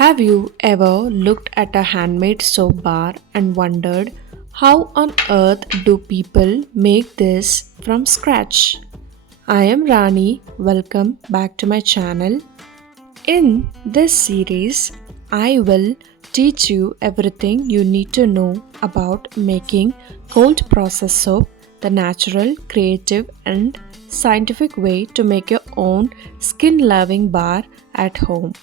Have you ever looked at a handmade soap bar and wondered how on earth do people make this from scratch? I am Rani. Welcome back to my channel. In this series, I will teach you everything you need to know about making cold process soap, the natural, creative, and scientific way to make your own skin loving bar at home.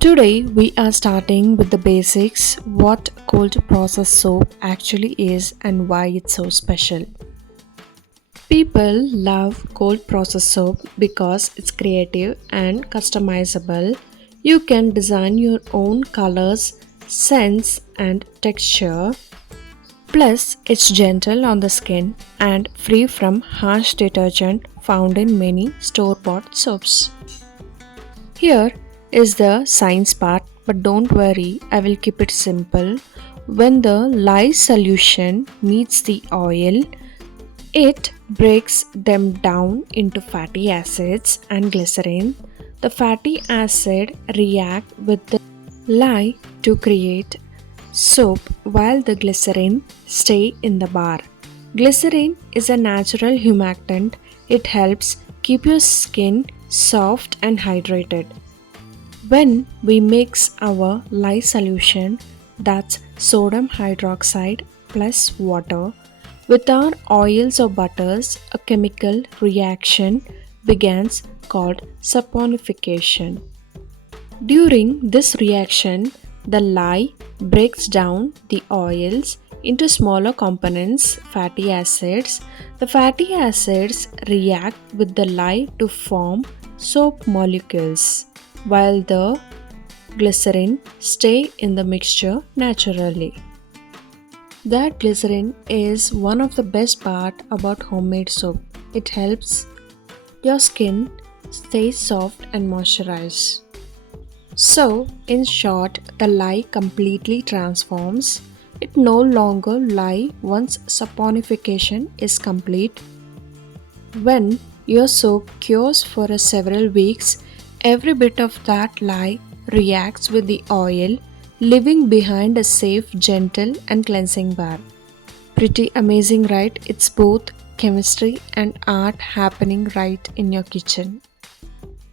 Today we are starting with the basics, what cold process soap actually is and why it's so special. People love cold process soap because it's creative and customizable. You can design your own colors, scents and texture. Plus it's gentle on the skin and free from harsh detergent found in many store-bought soaps. Here is the science part, but don't worry, I will keep it simple. When the lye solution meets the oil, it breaks them down into fatty acids and glycerin. The fatty acid react with the lye to create soap while the glycerin stay in the bar. Glycerin is a natural humectant. It helps keep your skin soft and hydrated. When we mix our lye solution, that's sodium hydroxide plus water, with our oils or butters, a chemical reaction begins called saponification. During this reaction, the lye breaks down the oils into smaller components, fatty acids. The fatty acids react with the lye to form soap molecules, while the glycerin stay in the mixture naturally. That glycerin is one of the best part about homemade soap. It helps your skin stay soft and moisturized. So, in short, the lye completely transforms. It no longer lye once saponification is complete. When your soap cures for several weeks, every bit of that lye reacts with the oil, leaving behind a safe, gentle, and cleansing bar. Pretty amazing, right? It's both chemistry and art happening right in your kitchen.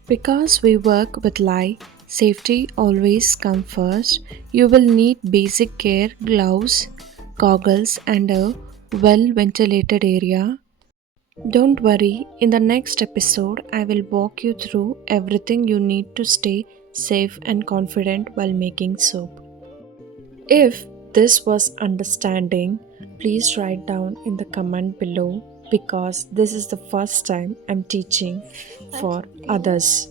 Because we work with lye, safety always comes first. You will need basic care, gloves, goggles, and a well ventilated area. Don't worry, in the next episode, I will walk you through everything you need to stay safe and confident while making soap. If this was understanding, please write down in the comment below because this is the first time I'm teaching for others.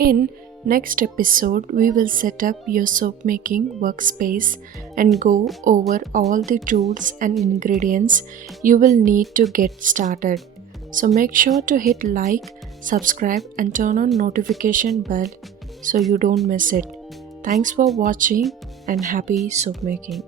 In next episode, we will set up your soap making workspace and go over all the tools and ingredients you will need to get started. So make sure to hit like, subscribe and turn on notification bell so you don't miss it. Thanks for watching and happy soap making.